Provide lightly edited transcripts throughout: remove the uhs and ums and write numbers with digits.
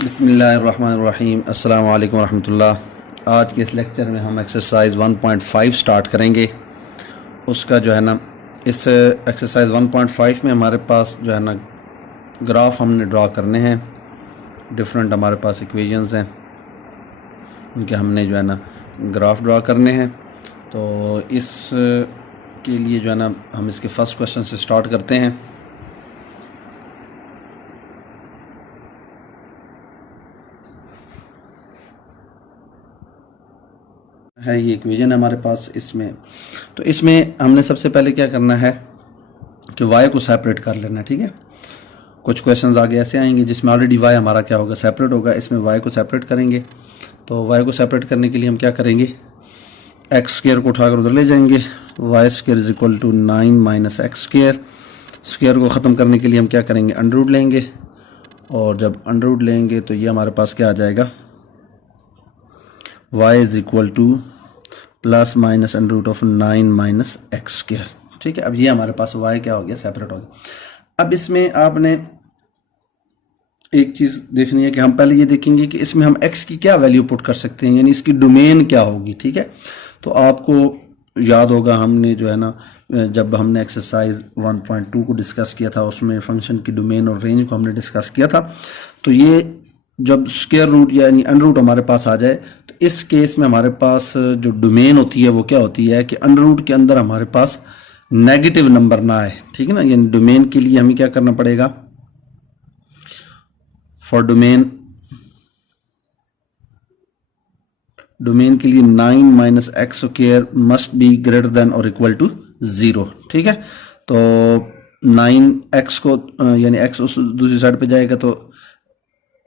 बिस्मिल्लाहिर्रहमानिर्रहीम अस्सलाम वालेकुम रहमतुल्लाह। आज के इस लेक्चर में हम एक्सरसाइज 1.5 स्टार्ट करेंगे। उसका जो है ना, इस एक्सरसाइज 1.5 में हमारे पास जो है ना ग्राफ हमने ड्रा करने हैं। डिफरेंट हमारे पास इक्वेशंस हैं, उनके हमने जो है ना ग्राफ ड्रा करने हैं। तो इस के लिए जो है ना हम इसके फर्स्ट क्वेश्चन से स्टार्ट करते हैं। है ये इक्वेशन है हमारे पास। इसमें हमने सबसे पहले क्या करना है कि y को सेपरेट कर लेना है। ठीक है, कुछ क्वेश्चंस आगे ऐसे आएंगे जिसमें ऑलरेडी y हमारा क्या होगा, सेपरेट होगा। इसमें y को सेपरेट करेंगे। तो y को सेपरेट करने के लिए हम क्या करेंगे, एक्स स्क्वायर को उठाकर उधर ले जाएंगे। Y square is equal to 9 minus x square. Square को ख़त्म करने के लिए हम क्या करेंगे, अंडर रूट लेंगे। और जब अंडर रूट लेंगे तो ये हमारे पास क्या आ जाएगा, y is equal to plus minus under root of 9 minus x square. ठीक है, अब ये हमारे पास y क्या हो गया, सेपरेट हो गया। अब इसमें आपने एक चीज़ देखनी है कि हम पहले ये देखेंगे कि इसमें हम x की क्या वैल्यू पुट कर सकते हैं, यानी इसकी डोमेन क्या होगी। ठीक है, तो आपको याद होगा हमने जो है ना, जब हमने एक्सरसाइज 1.2 को डिस्कस किया था, उसमें फंक्शन की डोमेन और रेंज को हमने डिस्कस किया था। तो ये जब स्क्वायर रूट यानी अंडर रूट हमारे पास आ जाए, तो इस केस में हमारे पास जो डोमेन होती है वो क्या होती है कि अंडर रूट के अंदर हमारे पास नेगेटिव नंबर ना आए। ठीक है ना, यानी डोमेन के लिए हमें क्या करना पड़ेगा, फॉर डोमेन के लिए 9 minus x square must be greater than और इक्वल टू 0। ठीक है, तो 9x को यानी x उस दूसरी साइड पे जाएगा तो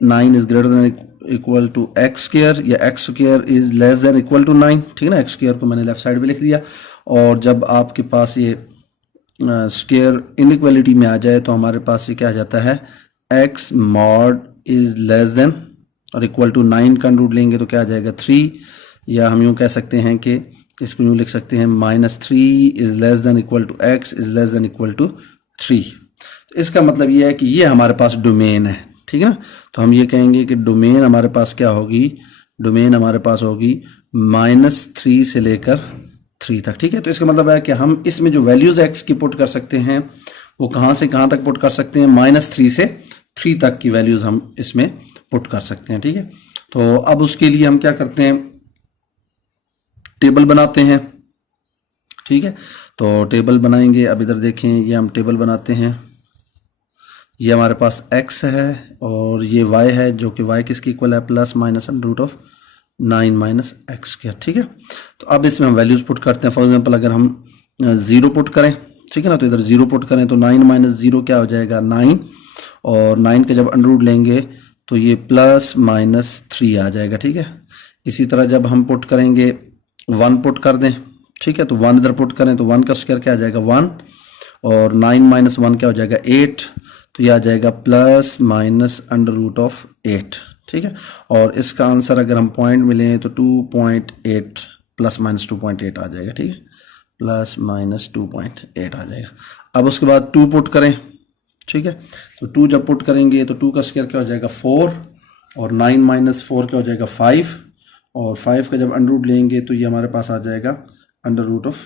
9 is greater than equal to x square, या x square is less than equal to 9। ठीक है ना, एक्स स्क्वायर को मैंने लेफ्ट साइड पे लिख दिया। और जब आपके पास ये स्क्वायर इनइक्वालिटी में आ जाए तो हमारे पास ये क्या आ जाता है, x mod is less then और इक्वल टू 9 का रूट लेंगे तो क्या आ जाएगा 3, या हम यूँ कह सकते हैं कि इसको यूँ लिख सकते हैं -3 is less than equal to x is less than equal to 3। तो इसका मतलब ये है कि ये हमारे पास डोमेन है। ठीक है ना, तो हम ये कहेंगे कि डोमेन हमारे पास क्या होगी, डोमेन हमारे पास होगी -3 से लेकर 3 तक। ठीक है, तो इसका मतलब है कि हम इसमें जो वैल्यूज x की पुट कर सकते हैं वो कहाँ से कहाँ तक पुट कर सकते हैं, -3 से 3 तक की वैल्यूज हम इसमें पुट कर सकते हैं। ठीक है, तो अब उसके लिए हम क्या करते हैं, टेबल बनाते हैं। ठीक है, तो टेबल बनाएंगे। अब इधर देखें, ये हम टेबल बनाते हैं। ये हमारे पास x है और ये y है, जो कि y किसके इक्वल है, plus minus under root of 9 minus x square. ठीक है, तो अब इसमें हम वैल्यूज पुट करते हैं। फॉर एग्जांपल अगर हम 0 पुट करें, ठीक है ना, तो इधर 0 पुट करें तो 9 माइनस 0 क्या हो जाएगा, 9। और 9 का जब अंडर रूट लेंगे तो ये प्लस माइनस 3 आ जाएगा। ठीक है, इसी तरह जब हम पुट करेंगे 1 पुट कर दें, ठीक है, तो 1 इधर पुट करें तो 1 का स्क्वायर क्या आ जाएगा 1, और 9 माइनस 1 क्या हो जाएगा 8, तो यह आ जाएगा plus minus under root of 8। ठीक है, और इसका आंसर अगर हम पॉइंट में लें तो 2.8 प्लस माइनस 2.8 आ जाएगा। ठीक है, प्लस माइनस 2.8 आ जाएगा। अब उसके बाद 2 पुट करें। ठीक है, तो 2 जब पुट करेंगे तो 2 का स्क्वायर क्या हो जाएगा 4, और 9 माइनस 4 क्या हो जाएगा 5, और 5 का जब अंडर रूट लेंगे तो ये हमारे पास आ जाएगा under root of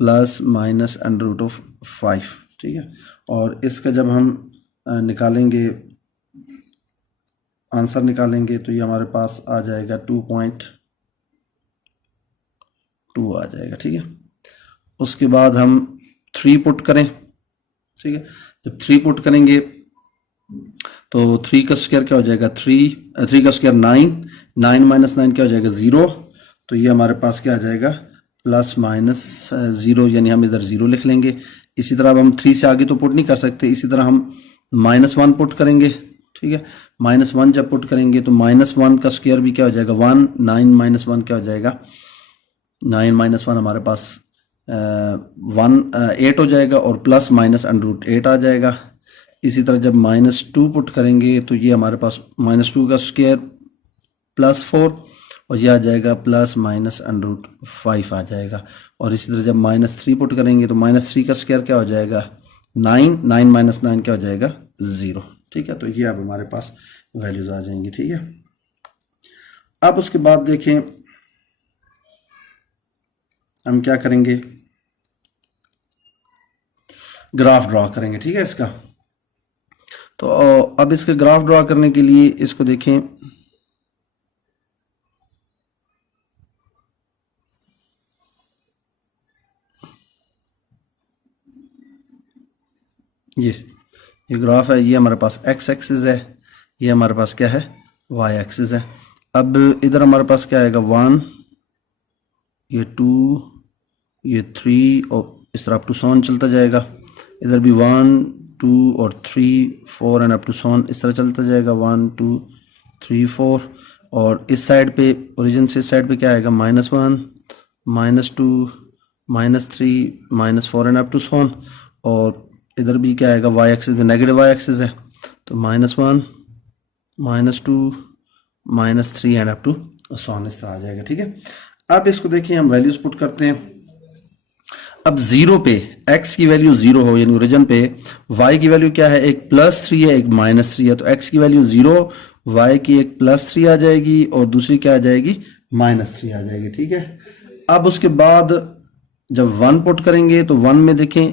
plus minus under root of 5। ठीक है, और इसका जब हम निकालेंगे, आंसर निकालेंगे तो ये हमारे पास आ जाएगा 2.2 आ जाएगा। ठीक है, उसके बाद हम 3 पुट करें। ठीक है, जब 3 पुट करेंगे तो 3 का स्क्वायर क्या हो जाएगा 3 का स्क्वायर 9 माइनस 9 क्या हो जाएगा 0, तो ये हमारे पास क्या आ जाएगा प्लस माइनस 0, यानी हम इधर 0 लिख लेंगे। इसी तरह अब हम 3 से आगे तो पुट नहीं कर सकते, इसी तरह हम -1 पुट करेंगे। ठीक है, -1 जब पुट करेंगे तो -1 का स्क्वायर भी क्या हो जाएगा 1, 9 माइनस 1 क्या हो जाएगा 9 माइनस 1 हमारे पास 8 हो जाएगा, और प्लस माइनस अंडर रूट 8 आ जाएगा। इसी तरह जब -2 पुट करेंगे तो ये हमारे पास -2 का स्क्वायर प्लस 4, और यह आ जाएगा प्लस माइनस अंडर रूट 5 आ जाएगा। और इसी तरह जब -3 पुट करेंगे तो -3 का स्क्वायर क्या हो जाएगा 9, 9 माइनस 9 क्या हो जाएगा 0। ठीक है, तो ये अब हमारे पास वैल्यूज आ जाएंगी। ठीक है, अब उसके बाद देखें हम क्या करेंगे, ग्राफ ड्रॉ करेंगे। ठीक है, इसका तो अब इसके ग्राफ ड्रॉ करने के लिए इसको देखें, ये ग्राफ है, ये हमारे पास एक्स एक्सिस है, ये हमारे पास क्या है वाई एक्सिस है। अब इधर हमारे पास क्या आएगा 1, ये 2, ये 3 और इस तरह अप टू सोन चलता जाएगा। इधर भी 1, 2 और 3, 4 एंड अप टू सोन इस तरह चलता जाएगा 1, 2, 3, 4। और इस साइड पे ओरिजिन से इस साइड पे क्या आएगा -1, -2, -3, -4 एंड अप टू सोन। और इधर भी क्या आएगा वाई एक्सिस में नेगेटिव वाई एक्सिस है, तो -1, -2, -3 एंड अप टू सोन इस तरह आ जाएगा। ठीक है, अब इसको देखिए हम वैल्यूज पुट करते हैं। अब 0 पे x की वैल्यू 0 हो यानी ओरिजिन पे y की वैल्यू क्या है, एक +3 है एक -3 है, तो x की वैल्यू 0, y की एक +3 आ जाएगी और दूसरी क्या आ जाएगी -3 आ जाएगी। ठीक है, अब उसके बाद जब 1 पुट करेंगे तो 1 में देखें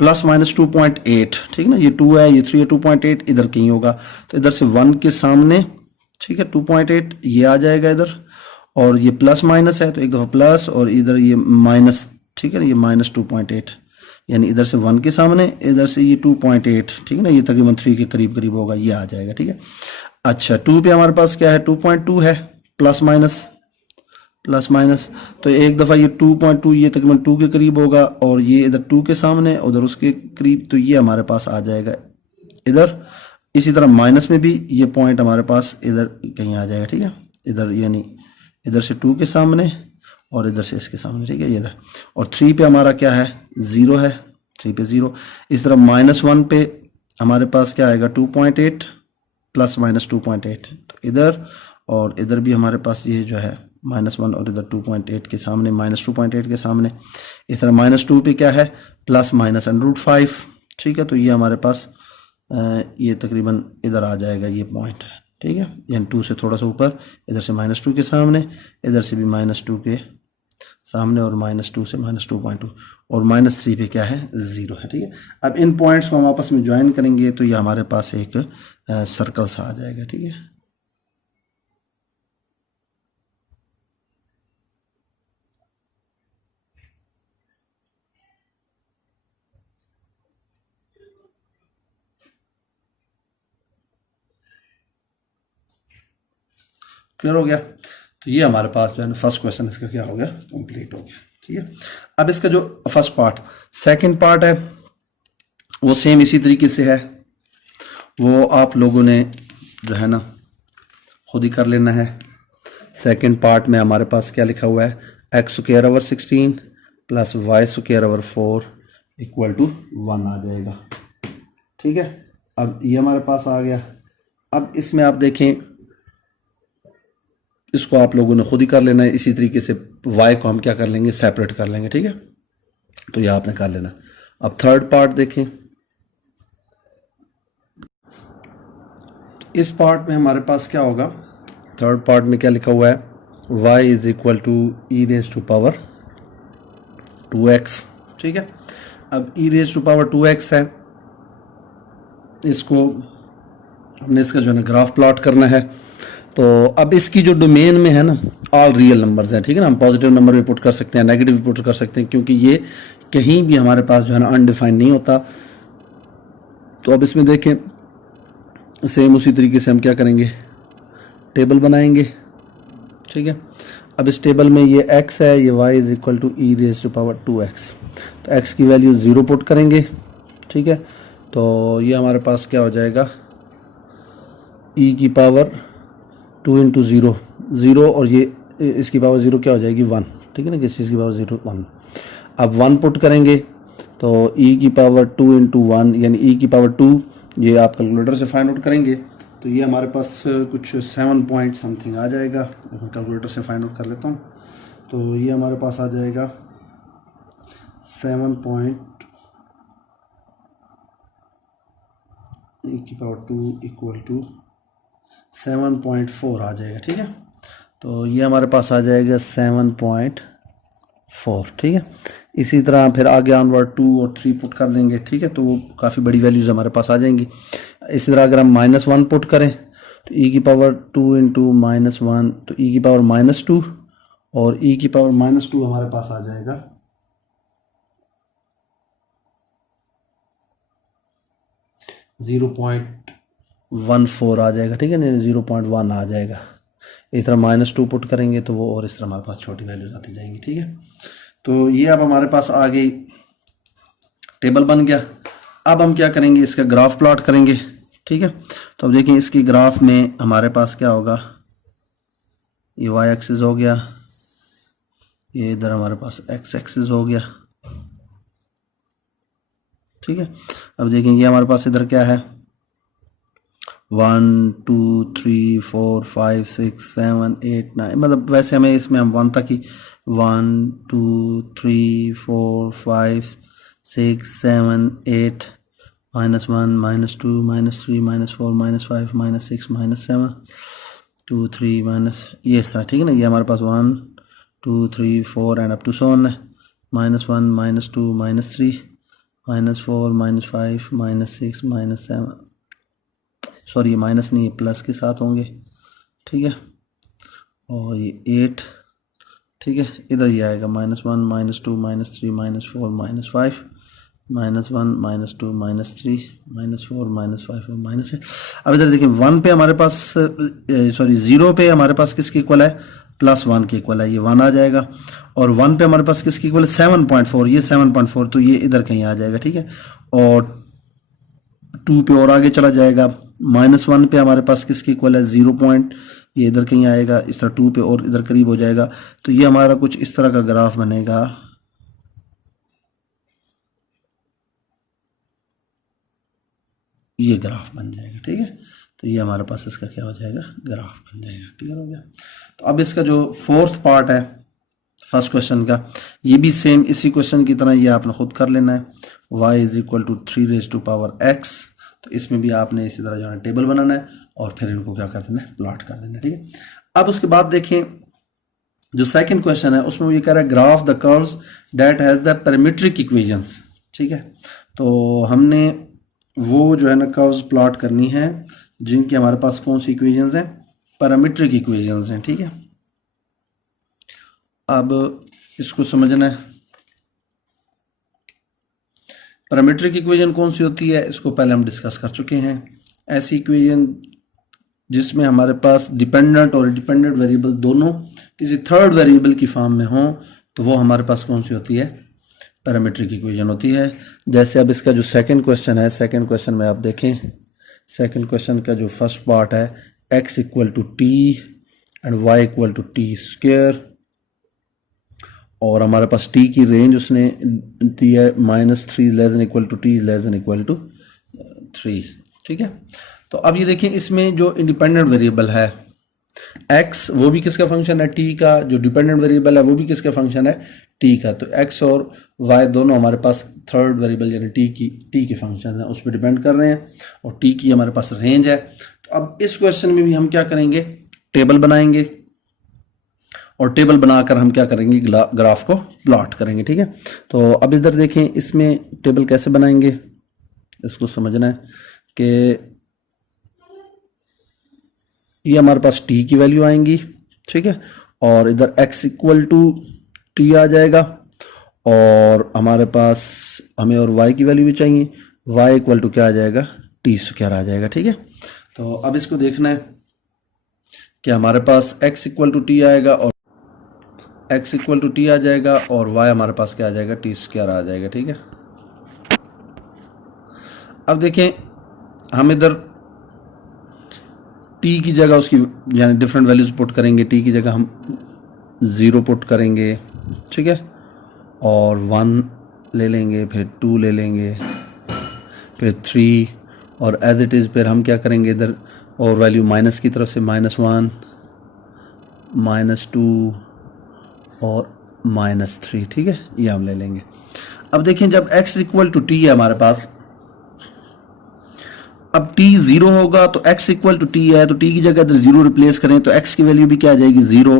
±2.8। ठीक ना, ये 2 है ये 3 है, 2.8 इधर कहीं होगा, तो इधर से 1 के सामने ठीक है 2.8 ये आ जाएगा इधर, और ये प्लस माइनस है तो एक दफ़ा प्लस और इधर ये माइनस। ठीक है ना, ये -2.8 यानी इधर से 1 के सामने इधर से ये 2.8। ठीक है ना, ये तकरीबन 3 के करीब करीब होगा, ये आ जाएगा। ठीक है, अच्छा 2 पे हमारे पास क्या है 2.2 है, प्लस माइनस तो एक दफ़ा ये 2.2 ये तकरीबन 2 के करीब होगा और ये इधर 2 के सामने उधर उसके करीब, तो ये हमारे पास आ जाएगा इधर। इसी तरह माइनस में भी ये पॉइंट हमारे पास इधर कहीं आ जाएगा। ठीक है, इधर यानी इधर से 2 के सामने और इधर से इसके सामने। ठीक है, ये इधर। और 3 पे हमारा क्या है 0 है, 3 पे 0। इस तरह -1 पे हमारे पास क्या आएगा 2.8 ±2.8, तो इधर और इधर भी हमारे पास ये जो है -1 और इधर 2.8 के सामने -2.8 के सामने। इस तरह -2 पे क्या है ±5। ठीक है, तो ये हमारे पास ये तकरीबन इधर आ जाएगा ये पॉइंट। ठीक है, यानी 2 से थोड़ा सा ऊपर, इधर से -2 के सामने, इधर से भी -2 के सामने और -2 से -2.2 और -3 पे क्या है 0 है। ठीक है, अब इन पॉइंट्स को हम आपस में ज्वाइन करेंगे तो ये हमारे पास एक सर्कल सा आ जाएगा। ठीक है, क्लियर हो गया। तो ये हमारे पास जो है ना फर्स्ट क्वेश्चन इसका क्या हो गया कंप्लीट हो गया। ठीक है, अब इसका जो फर्स्ट पार्ट, सेकंड पार्ट है वो सेम इसी तरीके से है, वो आप लोगों ने जो है ना खुद ही कर लेना है। सेकंड पार्ट में हमारे पास क्या लिखा हुआ है x² 16 + y² 4 = 1 आ जाएगा। ठीक है, अब ये हमारे पास आ गया। अब इसमें आप देखें, इसको आप लोगों ने खुद ही कर लेना है। इसी तरीके से y को हम क्या कर लेंगे सेपरेट कर लेंगे। ठीक है, तो ये आपने कर लेना। अब थर्ड पार्ट देखें, इस पार्ट में हमारे पास क्या होगा, थर्ड पार्ट में क्या लिखा हुआ है y = e⁻²x। ठीक है, अब e⁻²x है, इसको हमने इसका जो है ना ग्राफ प्लॉट करना है। तो अब इसकी जो डोमेन में है ना ऑल रियल नंबर्स हैं। ठीक है ना, हम पॉजिटिव नंबर भी पुट कर सकते हैं, नेगेटिव भी पुट कर सकते हैं, क्योंकि ये कहीं भी हमारे पास जो है ना अनडिफाइंड नहीं होता। तो अब इसमें देखें सेम उसी तरीके से हम क्या करेंगे टेबल बनाएंगे। ठीक है, अब इस टेबल में ये x है, ये y = e⁻²x, तो x की वैल्यू 0 पुट करेंगे। ठीक है, तो ये हमारे पास क्या हो जाएगा e⁻² × 0 0 और ये इसकी पावर 0 क्या हो जाएगी 1। ठीक है ना, किस चीज़ की पावर 0 1। अब 1 पुट करेंगे तो e⁻² × 1 यानी e⁻², ये आप कैलकुलेटर से फाइंड आउट करेंगे तो ये हमारे पास कुछ 7 पॉइंट समथिंग आ जाएगा। मैं कैलकुलेटर से फाइंड आउट कर लेता हूँ, तो ये हमारे पास आ जाएगा 7 पॉइंट e की पावर 2 इक्वल टू 7.4 आ जाएगा। ठीक है, तो ये हमारे पास आ जाएगा 7.4। ठीक है, इसी तरह फिर आगे ऑनवर्ड 2 और 3 पुट कर देंगे। ठीक है, तो वो काफ़ी बड़ी वैल्यूज़ हमारे पास आ जाएंगी। इसी तरह अगर हम -1 पुट करें तो e की पावर 2 इंटू -1 तो e की पावर -2 और e की पावर -2 हमारे पास आ जाएगा 0.14 आ जाएगा। ठीक है, नहीं 0.1 आ जाएगा। इस तरह -2 पुट करेंगे तो वो और इस तरह हमारे पास छोटी वैल्यूज आती जाएंगी। ठीक है, तो ये अब हमारे पास आ गई, टेबल बन गया। अब हम क्या करेंगे, इसका ग्राफ प्लॉट करेंगे। ठीक है, तो अब देखें इसकी ग्राफ में हमारे पास क्या होगा, ये y एक्सिस हो गया, ये इधर हमारे पास x एक्सिस हो गया। ठीक है, अब देखें ये हमारे पास इधर क्या है, 1 2 3 4 5 6 7 8 9, मतलब वैसे हमें इसमें हम 1 तक ही 1 2 3 4 5 6 7 8 -1 -2 -3 -4 -5 -6 -7 2 3 माइनस, ये इस तरह। ठीक है ना, ये हमारे पास 1 2 3 4 and up to so on है, -1 -2 -3 -4 -5 -6 -7, सॉरी ये माइनस नहीं, प्लस के साथ होंगे। ठीक है, और ये 8। ठीक है, इधर ये आएगा -1 -2 -3 -4 -5 -1 -2 -3 -4 -5 और -6। अब इधर देखिए 1 पे हमारे पास सॉरी 0 पे हमारे पास किसके इक्वल है, +1 के इक्वल है, ये 1 आ जाएगा। और 1 पे हमारे पास किसके इक्वल है, 7.4, ये 7.4, तो ये इधर कहीं आ जाएगा। ठीक है, और 2 पे और आगे चला जाएगा, -1 पे हमारे पास किसके इक्वल है, 0 पॉइंट, ये इधर कहीं आएगा, इस तरह 2 पे और इधर करीब हो जाएगा। तो ये हमारा कुछ इस तरह का ग्राफ बनेगा, ये ग्राफ बन जाएगा। ठीक है, तो ये हमारे पास इसका क्या हो जाएगा, ग्राफ बन जाएगा। क्लियर हो गया। तो अब इसका जो 4th पार्ट है फर्स्ट क्वेश्चन का, ये भी सेम इसी क्वेश्चन की तरह ये आपने खुद कर लेना है, y is equal to 3⁻x। तो इसमें भी आपने इसी तरह जो है टेबल बनाना है और फिर इनको क्या कर देना है, प्लॉट कर देना है। ठीक है, अब उसके बाद देखें जो सेकंड क्वेश्चन है उसमें ये कह रहा है graph the curves that has the parametric equations. ठीक है, तो हमने वो जो है ना कर्व्स प्लॉट करनी है जिनके हमारे पास कौन सी इक्वेशंस हैं, पैरामीट्रिक इक्वेशंस हैं। ठीक है, अब इसको समझना है, पैरामीट्रिक इक्वेशन कौन सी होती है, इसको पहले हम डिस्कस कर चुके हैं। ऐसी इक्वेशन जिसमें हमारे पास डिपेंडेंट और इंडिपेंडेंट वेरिएबल दोनों किसी थर्ड वेरिएबल की फॉर्म में हों, तो वो हमारे पास कौन सी होती है, पैरामीट्रिक इक्वेशन होती है। जैसे अब इसका जो सेकंड क्वेश्चन है, सेकंड क्वेश्चन में आप देखें, सेकंड क्वेश्चन का जो फर्स्ट पार्ट है, x equal to t and y equal to t square, और हमारे पास t की रेंज उसने दी है -3 less than equal to t less than equal to 3। ठीक है, तो अब ये देखें इसमें जो इंडिपेंडेंट वेरिएबल है x, वो भी किसका फंक्शन है, t का, जो डिपेंडेंट वेरिएबल है वो भी किसका फंक्शन है, t का। तो x और y दोनों हमारे पास थर्ड वेरिएबल यानी t के फंक्शन है, उस पर डिपेंड कर रहे हैं, और t की हमारे पास रेंज है। तो अब इस क्वेश्चन में भी हम क्या करेंगे, टेबल बनाएंगे, और टेबल बनाकर हम क्या करेंगे, ग्राफ को प्लॉट करेंगे। ठीक है, तो अब इधर देखें इसमें टेबल कैसे बनाएंगे, इसको समझना है कि ये हमारे पास t की वैल्यू आएंगी। ठीक है, और इधर x इक्वल टू टी आ जाएगा, और हमारे पास हमें और y की वैल्यू भी चाहिए, y इक्वल टू क्या आ जाएगा, टी स्क्वायर आ जाएगा। ठीक है, तो अब इसको देखना है कि हमारे पास x इक्वल टू टी आएगा और x इक्वल टू टी आ जाएगा, और y हमारे पास क्या आ जाएगा, टी स्क्वायर आ जाएगा। ठीक है, अब देखें हम इधर t की जगह उसकी यानी डिफरेंट वैल्यूज पुट करेंगे, t की जगह हम 0 पुट करेंगे। ठीक है, और 1 ले लेंगे, फिर 2 ले लेंगे, फिर 3, और एज इट इज़ फिर हम क्या करेंगे इधर, और वैल्यू माइनस की तरफ से -1 -2 और -3। ठीक है, ये हम ले लेंगे। अब देखें जब x इक्वल टू टी है हमारे पास, अब t जीरो होगा तो x इक्वल टू टी है, तो t की जगह अगर जीरो रिप्लेस करें तो x की वैल्यू भी क्या आ जाएगी जीरो,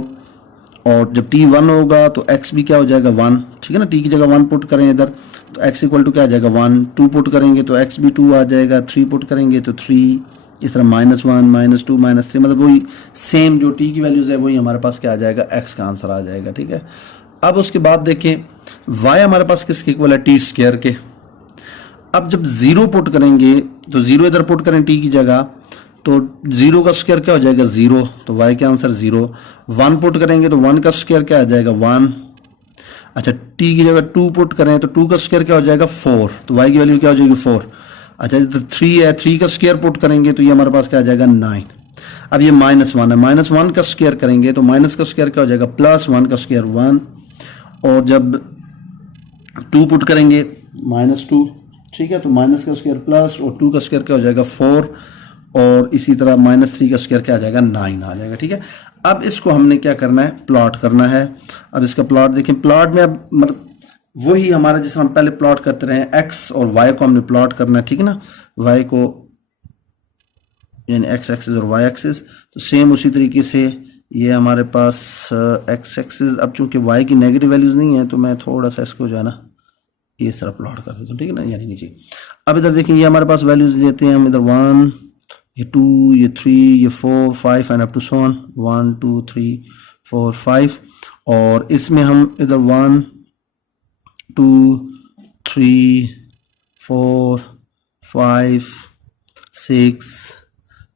और जब t वन होगा तो x भी क्या हो जाएगा वन, ठीक है ना। t की जगह वन पुट करें इधर तो x इक्वल टू क्या आ जाएगा वन, टू पुट करेंगे तो x भी टू आ जाएगा, थ्री पुट करेंगे तो थ्री, इस तरह minus one minus two minus three, मतलब वही सेम जो t की वैल्यूज है वही हमारे पास क्या आ जाएगा x का आंसर आ जाएगा, ठीक है। अब उसके बाद देखें y हमारे पास किसके इक्वल है, टी स्क्वायर के। अब जब जीरो पुट करेंगे तो जीरो इधर पुट करें t की जगह तो जीरो का स्क्वायर क्या हो जाएगा जीरो, तो y का आंसर जीरो। वन पुट करेंगे तो वन का स्क्वायर क्या आ जाएगा वन। अच्छा t की जगह टू पुट करें तो टू का स्क्वायर क्या हो जाएगा फोर, तो y की वैल्यू क्या हो जाएगी फोर। अच्छा तो थ्री है, थ्री का स्क्वायर पुट करेंगे तो ये हमारे पास क्या आ जाएगा नाइन। अब ये माइनस वन है, माइनस वन का स्क्वायर करेंगे तो माइनस का स्क्वायर क्या हो जाएगा प्लस वन का स्क्वायर वन, और जब टू पुट करेंगे माइनस टू, ठीक है, तो माइनस का स्क्वायर प्लस और टू का स्क्वायर क्या हो जाएगा फोर, और इसी तरह माइनस थ्री का स्क्वायर क्या आ जाएगा नाइन आ जाएगा, ठीक है। अब इसको हमने क्या करना है प्लॉट करना है। अब इसका प्लॉट देखें, प्लॉट में अब मतलब वही हमारा जिस तरह हम पहले प्लॉट करते रहे एक्स और वाई को हमने प्लॉट करना है, ठीक है ना। वाई को यानी एक्स एक्सिस और वाई एक्सिस, तो सेम उसी तरीके से ये हमारे पास एक्स एक्सिस। अब चूंकि वाई की नेगेटिव वैल्यूज नहीं है तो मैं थोड़ा सा इसको जो है ना ये इस तरह प्लॉट कर देता हूँ, ठीक है ना, यानी नीचे। अब इधर देखिए ये हमारे पास वैल्यूज लेते हैं हम, इधर वन, ये टू, ये थ्री, ये four, five and up to so on, one two three four five, और इसमें हम इधर one two three four five six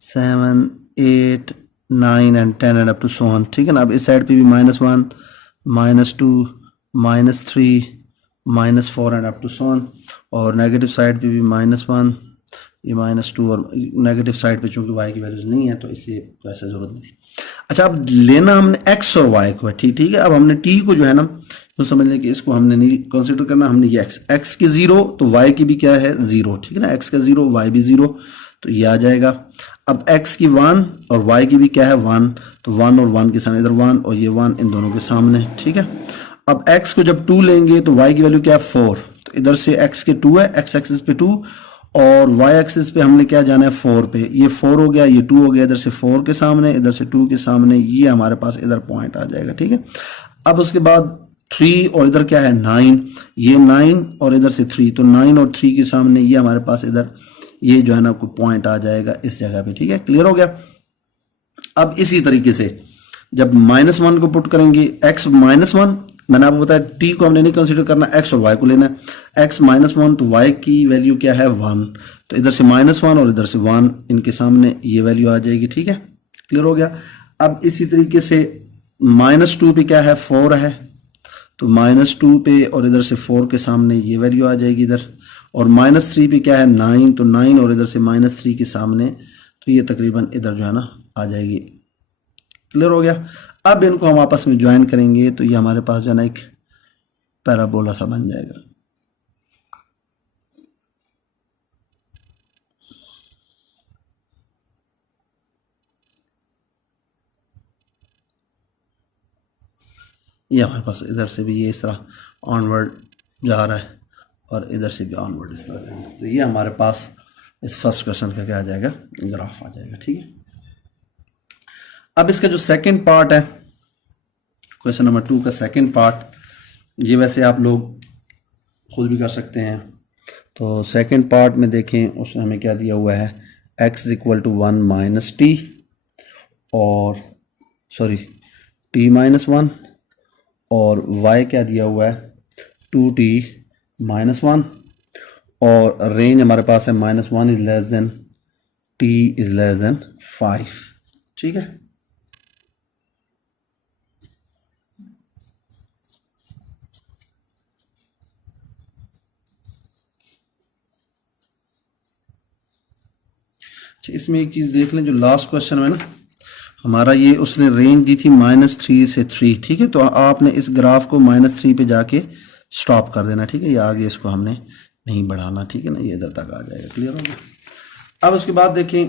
seven eight nine and ten and up to so on, ठीक है ना। अब इस साइड पे भी minus one minus two minus three minus four and up to so on, और नेगेटिव साइड पे भी माइनस वन, ये माइनस टू, और नेगेटिव साइड पे चूंकि y की वैल्यूज नहीं है तो इसलिए तो ऐसा जरूरत नहीं थी। अच्छा अब लेना हमने x और y को है, ठीक है। अब हमने t को जो है ना तो समझ लें कि इसको हमने नहीं कंसीडर करना, हमने ये x की जीरो तो y की भी क्या है जीरो, ठीक है ना, x का जीरो y भी जीरो, तो ये आ जाएगा। अब x की वन और y की भी क्या है वन, तो वन और वन के सामने इधर वन और ये वन इन दोनों के सामने, ठीक है। अब x को जब टू लेंगे तो y की वैल्यू क्या है फोर, तो इधर से x के टू है, x एक्सिस पे टू, और y एक्सिस पे हमने क्या जाना है फोर पे, ये फोर हो गया, ये टू हो गया, इधर से फोर के सामने इधर से टू के सामने, ये हमारे पास इधर पॉइंट आ जाएगा, ठीक है। अब उसके बाद थ्री और इधर क्या है नाइन, ये नाइन और इधर से थ्री, तो नाइन और थ्री के सामने ये हमारे पास इधर ये जो है ना कोई पॉइंट आ जाएगा इस जगह पे, ठीक है, क्लियर हो गया। अब इसी तरीके से जब माइनस वन को पुट करेंगे, एक्स माइनस वन, मैंने आपको बताया टी को हमने नहीं कंसीडर करना, एक्स और वाई को लेना है। एक्स माइनस वन तो वाई की वैल्यू क्या है वन, तो इधर से माइनस वन और इधर से वन, इनके सामने ये वैल्यू आ जाएगी, ठीक है, क्लियर हो गया। अब इसी तरीके से माइनस टू पे क्या है फोर है, तो माइनस टू पे और इधर से फोर के सामने ये वैल्यू आ जाएगी इधर, और माइनस थ्री पे क्या है नाइन, तो नाइन और इधर से माइनस थ्री के सामने, तो ये तकरीबन इधर जो है ना आ जाएगी, क्लियर हो गया। अब इनको हम आपस में ज्वाइन करेंगे तो ये हमारे पास जो है ना एक पैराबोला सा बन जाएगा। ये हमारे पास इधर से भी ये इस तरह ऑनवर्ड जा रहा है और इधर से भी ऑनवर्ड इस तरह जाएगा, तो ये हमारे पास इस फर्स्ट क्वेश्चन का क्या आ जाएगा ग्राफ आ जाएगा, ठीक है। अब इसका जो सेकंड पार्ट है क्वेश्चन नंबर 2 का सेकंड पार्ट, ये वैसे आप लोग खुद भी कर सकते हैं। तो सेकंड पार्ट में देखें उसमें हमें क्या दिया हुआ है, x equal to one minus t, और सॉरी t माइनस वन, और y क्या दिया हुआ है 2t माइनस वन, और रेंज हमारे पास है minus one is less then t is less then 5, ठीक है। इसमें एक चीज़ देख लें, जो लास्ट क्वेश्चन में ना हमारा ये उसने रेंज दी थी -3 से 3, ठीक है। तो आपने इस ग्राफ को -3 पे जाके स्टॉप कर देना, ठीक है, ये आगे इसको हमने नहीं बढ़ाना, ठीक है ना, ये इधर तक आ जाएगा, क्लियर हो गया। अब उसके बाद देखें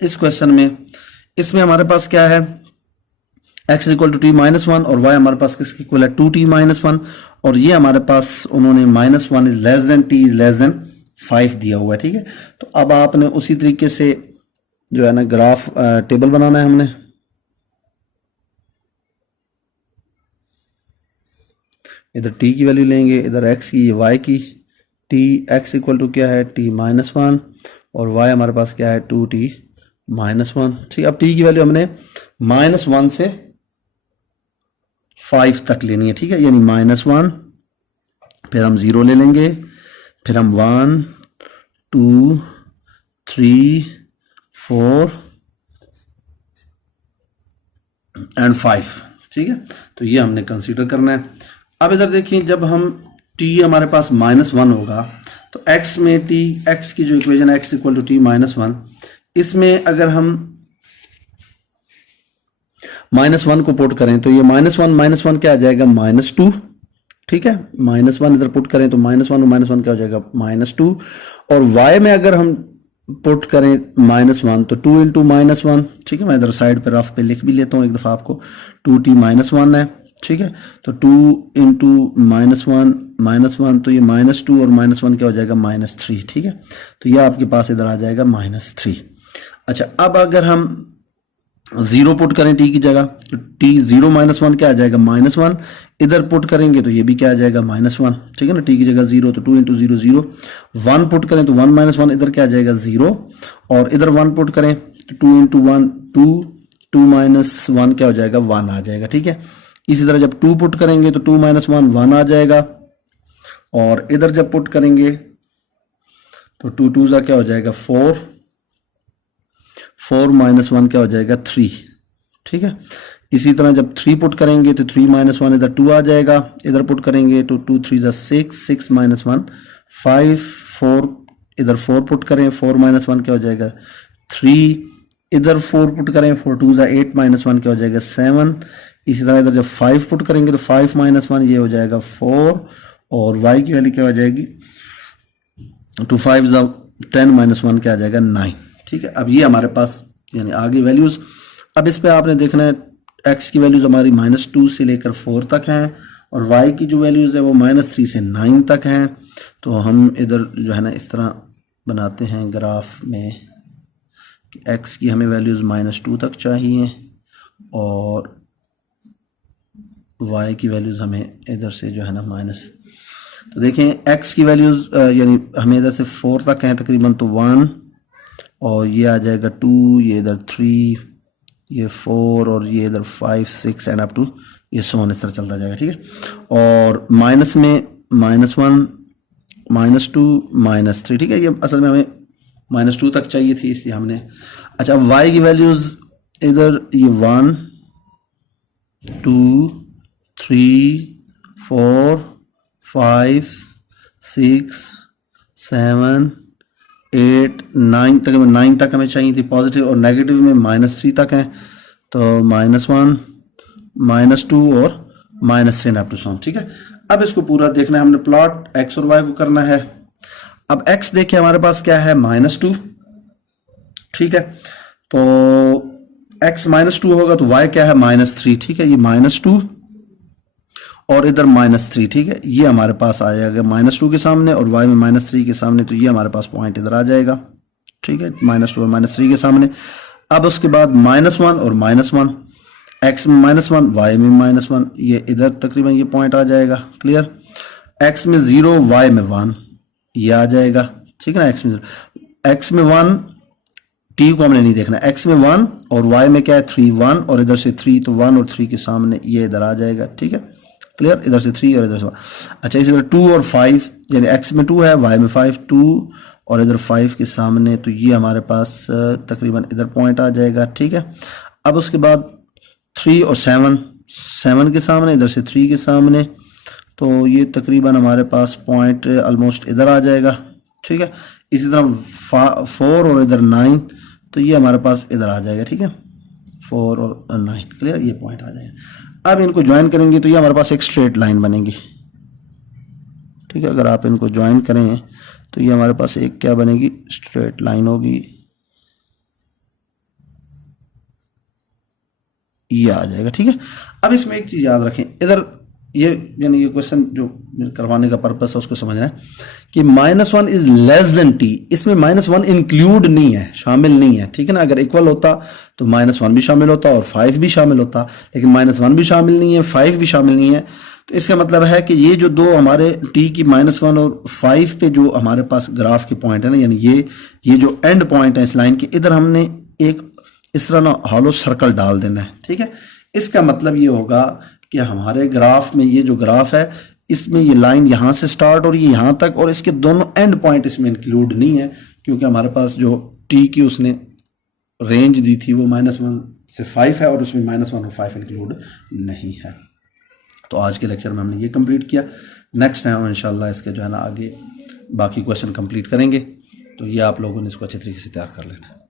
इस क्वेश्चन में, इसमें हमारे पास क्या है x equal to t minus one, और y हमारे पास किसके इक्वल है 2t माइनस वन, और ये हमारे पास उन्होंने -1 is less then t is less then 5 दिया हुआ है, ठीक है। तो अब आपने उसी तरीके से जो है ना ग्राफ टेबल बनाना है हमने। इधर टी की वैल्यू लेंगे, इधर एक्स की, ये वाई की। टी एक्स इक्वल टू क्या है, टी माइनस वन, और वाई हमारे पास क्या है, 2t माइनस वन, ठीक है। अब टी की वैल्यू हमने -1 से 5 तक लेनी है, ठीक है, यानी -1, फिर हम 0 ले लेंगे, फिर हम 1 2 3 4 एंड 5, ठीक है। तो ये हमने कंसीडर करना है। अब इधर देखिए, जब हम t हमारे पास -1 होगा तो x में t, x की जो इक्वेशन है x इक्वल टू t -1, इसमें अगर हम -1 को पुट करें तो ये -1 क्या आ जाएगा, -2, ठीक है। -1 इधर पुट करें तो -1 और -1 क्या हो जाएगा, -2, और y में अगर हम पुट करें -1 तो 2 इंटू -1, ठीक है। मैं इधर साइड पे रफ पे लिख भी लेता हूँ एक दफ़ा आपको, 2t -1 है, ठीक है। तो 2 इंटू -1 तो ये -2 और -1 क्या हो जाएगा, -3, ठीक है। तो ये आपके पास इधर आ जाएगा -3। अच्छा, अब अगर हम 0 पुट करें t की जगह तो t 0 -1 क्या आ जाएगा, -1, इधर पुट करेंगे तो ये भी क्या आ जाएगा, -1, ठीक है ना। t की जगह 0 तो 2 इंटू 0 0, 1 पुट करें तो 1 -1 इधर क्या आ जाएगा, 0, और इधर 1 पुट करें तो 2 इंटू 1 2, 2 -1 क्या हो जाएगा, 1 आ जाएगा, ठीक है। इसी तरह जब 2 पुट करेंगे तो 2 -1 1 आ जाएगा, और इधर जब पुट करेंगे तो 2 2 का क्या हो जाएगा, 4 -1 क्या हो जाएगा, 3, ठीक है। इसी तरह जब 3 पुट करेंगे तो 3 -1 इधर 2 आ जाएगा, इधर पुट करेंगे तो 2 3 6 6 -1 5 4, इधर 4 पुट करें 4 -1 क्या हो जाएगा, 3, इधर 4 पुट करें 4 2 8 -1 क्या हो जाएगा, 7। इसी तरह इधर जब 5 पुट करेंगे तो 5 -1 ये हो जाएगा 4, और y की वैल्यू क्या हो जाएगी, 2 5 10 -1 क्या आ जाएगा, 9, ठीक है। अब ये हमारे पास यानी आगे वैल्यूज, अब इस पे आपने देखना है x की वैल्यूज हमारी -2 से लेकर 4 तक हैं, और y की जो वैल्यूज है वो -3 से 9 तक हैं। तो हम इधर जो है ना इस तरह बनाते हैं ग्राफ में कि x की हमें वैल्यूज -2 तक चाहिए, और y की वैल्यूज हमें इधर से जो है ना तो देखें x की वैल्यूज यानी हमें इधर से 4 तक हैं तकरीबन, तो 1, और ये आ जाएगा 2, ये इधर 3, ये 4, और ये इधर 5 6 एंड अप टू ये सोन इस तरह चलता जाएगा, ठीक है। और माइनस में -1 -2 -3, ठीक है। ये असल में हमें -2 तक चाहिए थी, इसलिए हमने, अच्छा y की वैल्यूज इधर ये 1 2 3 4 5 6 7 8 9 तक, 9 तक हमें चाहिए थी पॉजिटिव, और नेगेटिव में -3 तक हैं, तो -1 -2 और -3 अप टू सम, ठीक है। अब इसको पूरा देखना है हमने, प्लॉट x और y को करना है। अब x देखिए हमारे पास क्या है, -2, ठीक है। तो x -2 होगा तो y क्या है, -3, ठीक है। ये -2 और इधर -3, ठीक है। ये हमारे पास आ जाएगा -2 के सामने और y में -3 के सामने, तो ये हमारे पास पॉइंट इधर आ जाएगा, ठीक है, -2 और -3 के सामने। अब उसके बाद -1 और -1, x में -1 y में -1, ये इधर तकरीबन ये पॉइंट आ जाएगा, क्लियर। x में 0 y में 1 ये आ जाएगा, ठीक है ना। x में 1, t को हमने नहीं देखना, x में 1 और y में क्या है 3 1, और इधर से 3, तो 1 और 3 के सामने ये इधर आ जाएगा, ठीक है, क्लियर। इधर से 3 और इधर से 1। अच्छा, इसी तरह 2 और 5, यानी x में 2 है y में 5, 2 और इधर 5 के सामने, तो ये हमारे पास तकरीबन इधर पॉइंट आ जाएगा, ठीक है। अब उसके बाद 3 और 7, 7 के सामने, इधर से 3 के सामने, तो ये तकरीबन हमारे पास पॉइंट ऑलमोस्ट इधर आ जाएगा, ठीक है। इसी तरह 4 और इधर 9, तो ये हमारे पास इधर आ जाएगा, ठीक है, 4 और 9, क्लियर, ये पॉइंट आ जाएगा। अब इनको ज्वाइन करेंगे तो ये हमारे पास एक स्ट्रेट लाइन बनेगी, ठीक है। अगर आप इनको ज्वाइन करें तो ये हमारे पास एक क्या बनेगी, स्ट्रेट लाइन होगी, ये आ जाएगा, ठीक है। अब इसमें एक चीज याद रखें, इधर ये यानी ये क्वेश्चन जो करवाने का पर्पस है उसको समझना है कि -1 इज लेस देन t, इसमें -1 इंक्लूड नहीं है, शामिल नहीं है, ठीक है ना। अगर इक्वल होता तो -1 भी शामिल होता और 5 भी शामिल होता, लेकिन -1 भी शामिल नहीं है, 5 भी शामिल नहीं है। तो इसका मतलब है कि ये जो दो हमारे t की -1 और 5 पे जो हमारे पास ग्राफ के पॉइंट है ना, यानी ये जो एंड पॉइंट है इस लाइन के, इधर हमने एक इस तरह ना हॉलो सर्कल डाल देना है, ठीक है। इसका मतलब ये होगा कि हमारे ग्राफ में ये जो ग्राफ है इसमें ये लाइन यहाँ से स्टार्ट और ये यहाँ तक, और इसके दोनों एंड पॉइंट इसमें इंक्लूड नहीं है, क्योंकि हमारे पास जो t की उसने रेंज दी थी वो -1 से 5 है और उसमें -1 और 5 इंक्लूड नहीं है। तो आज के लेक्चर में हमने ये कंप्लीट किया। नेक्स्ट टाइम हम इंशाल्लाह इसके जो है ना आगे बाकी क्वेश्चन कंप्लीट करेंगे। तो ये आप लोगों ने इसको अच्छे तरीके से तैयार कर लेना है।